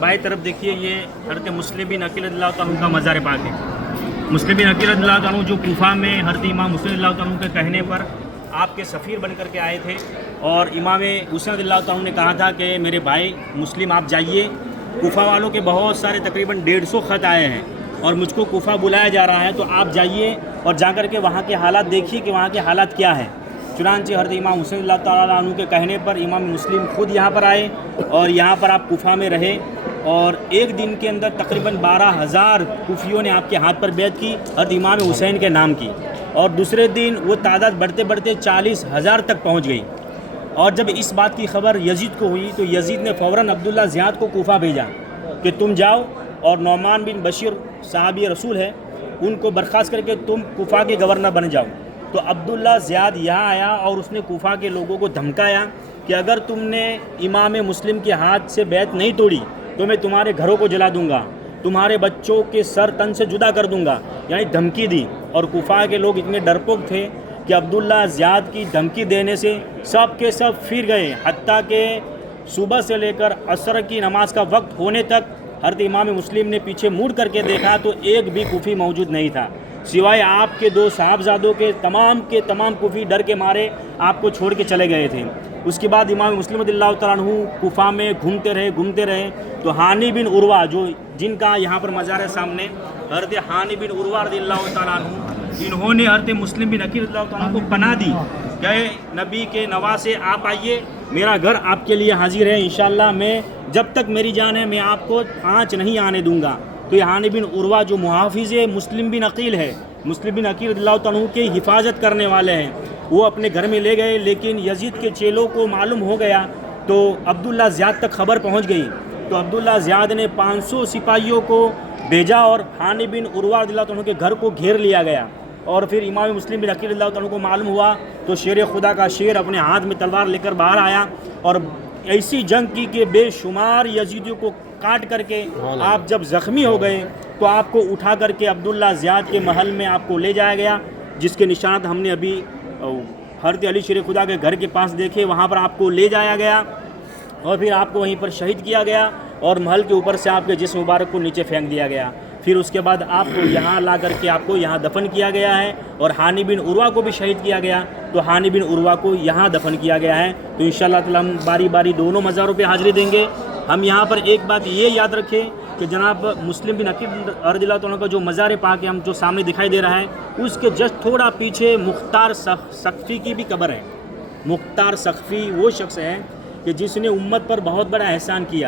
बाएं तरफ देखिए ये हज़रत मुस्लिम बिन अकील रज़ियल्लाहु तआला अन्हु का मज़ार पाक है। मुस्लिम बिन अकील रज़ियल्लाहु तआला अन्हु जो कूफा में हज़रत इमाम हुसैन रज़ियल्लाहु तआला अन्हु के कहने पर आपके सफ़ीर बन करके आए थे, और इमाम हुसैन रज़ियल्लाहु तआला अन्हु ने कहा था कि मेरे भाई मुस्लिम आप जाइए, कूफा वालों के बहुत सारे तकरीबन 150 ख़त आए हैं और मुझको कूफा बुलाया जा रहा है, तो आप जाइए और जा कर के वहाँ के हालात देखिए कि वहाँ के हालात क्या हैं। चुनांचे हज़रत इमाम हुसैन रज़ियल्लाहु तआला अन्हु के कहने पर इमाम मुस्लिम खुद यहाँ पर आए और यहाँ पर आप कूफा में रहे, और एक दिन के अंदर तकरीबन 12,000 कूफियों ने आपके हाथ पर बैत की हज़रत इमाम हुसैन के नाम की, और दूसरे दिन वो तादाद बढ़ते बढ़ते 40,000 तक पहुँच गई। और जब इस बात की खबर यजीद को हुई तो यजीद ने फ़ौरन अब्दुल्ला ज़ियाद को कूफा भेजा कि तुम जाओ और नौमान बिन बशीर साहबी रसूल है उनको बर्खास्त करके तुम कूफा के गवर्नर बन जाओ। तो अब्दुल्ला ज़ियाद यहाँ आया और उसने कूफा के लोगों को धमकाया कि अगर तुमने इमाम मुस्लिम के हाथ से बैत नहीं तोड़ी तो मैं तुम्हारे घरों को जला दूंगा, तुम्हारे बच्चों के सर तन से जुदा कर दूंगा, यानी धमकी दी। और कूफा के लोग इतने डरपोक थे कि अब्दुल्ला ज़ियाद की धमकी देने से सब के सब फिर गए, हत्ता के सुबह से लेकर असर की नमाज का वक्त होने तक हज़रत इमाम मुस्लिम ने पीछे मुड़ करके देखा तो एक भी कूफी मौजूद नहीं था, सिवाय आपके 2 साहबजादों के तमाम कूफी डर के मारे आपको छोड़ के चले गए थे। उसके बाद इमाम मुस्लिम रज़ियल्लाहु तआला अन्हु कूफा में घूमते रहे तो हानी बिन उरवा जो जिनका यहाँ पर मज़ार है सामने, हज़रत हानी बिन उरवा रज़ियल्लाहु तआला अन्हु, इन्होंने हज़रत मुस्लिम बिन अकील रज़ियल्लाहु तआला अन्हु को पनाह दी, कहे नबी के नवासे आप आइए, मेरा घर आपके लिए हाजिर है, इंशाअल्लाह मैं जब तक मेरी जान है मैं आपको आँच नहीं आने दूंगा। तो ये हानी बिन उरवा जो मुहाफिज़ मुस्लिम बिन अकील है, मुस्लिम बिन अकील रज़ियल्लाहु तआला अन्हु की हिफाजत करने वाले हैं, वो अपने घर में ले गए। लेकिन यजीद के चेलों को मालूम हो गया तो अब्दुल्ला ज़ियाद तक खबर पहुंच गई, तो अब्दुल्ला ज़ियाद ने 500 सिपाहियों को भेजा और हानी बिन उरवा रज़ियल्लाहु तआला अन्हु के घर को घेर लिया गया। और फिर इमाम मुस्लिम बिन अकील रज़ियल्लाहु तआला अन्हु को मालूम हुआ तो शेर खुदा का शेर अपने हाथ में तलवार लेकर बाहर आया और ऐसी जंग की कि बेशुमार यजीदियों को काट करके आप जब ज़ख्मी हो गए तो आपको उठा करके अब्दुल्ला ज़ियाद के महल में आपको ले जाया गया, जिसके निशानात हमने अभी हज़रत अली शेर खुदा के घर के पास देखे। वहाँ पर आपको ले जाया गया और फिर आपको वहीं पर शहीद किया गया और महल के ऊपर से आपके जिस्म मुबारक को नीचे फेंक दिया गया। फिर उसके बाद आपको यहाँ ला करके आपको यहाँ दफन किया गया है, और हानी बिन उरवा को भी शहीद किया गया, तो हानी बिन उरवा को यहाँ दफन किया गया है। तो इंशाअल्लाह ताला हम बारी बारी दोनों मज़ारों पे हाज़िरी देंगे। हम यहाँ पर एक बात ये याद रखें कि जनाब मुस्लिम बिन अकील रज़ियल्लाहु तआला का जो मज़ार पाक है हम जो सामने दिखाई दे रहा है, उसके जस्ट थोड़ा पीछे मुख्तार सख्फ़ी की भी कब्र है। मुख्तार सख्फ़ी वो शख्स है कि जिसने उम्मत पर बहुत बड़ा एहसान किया,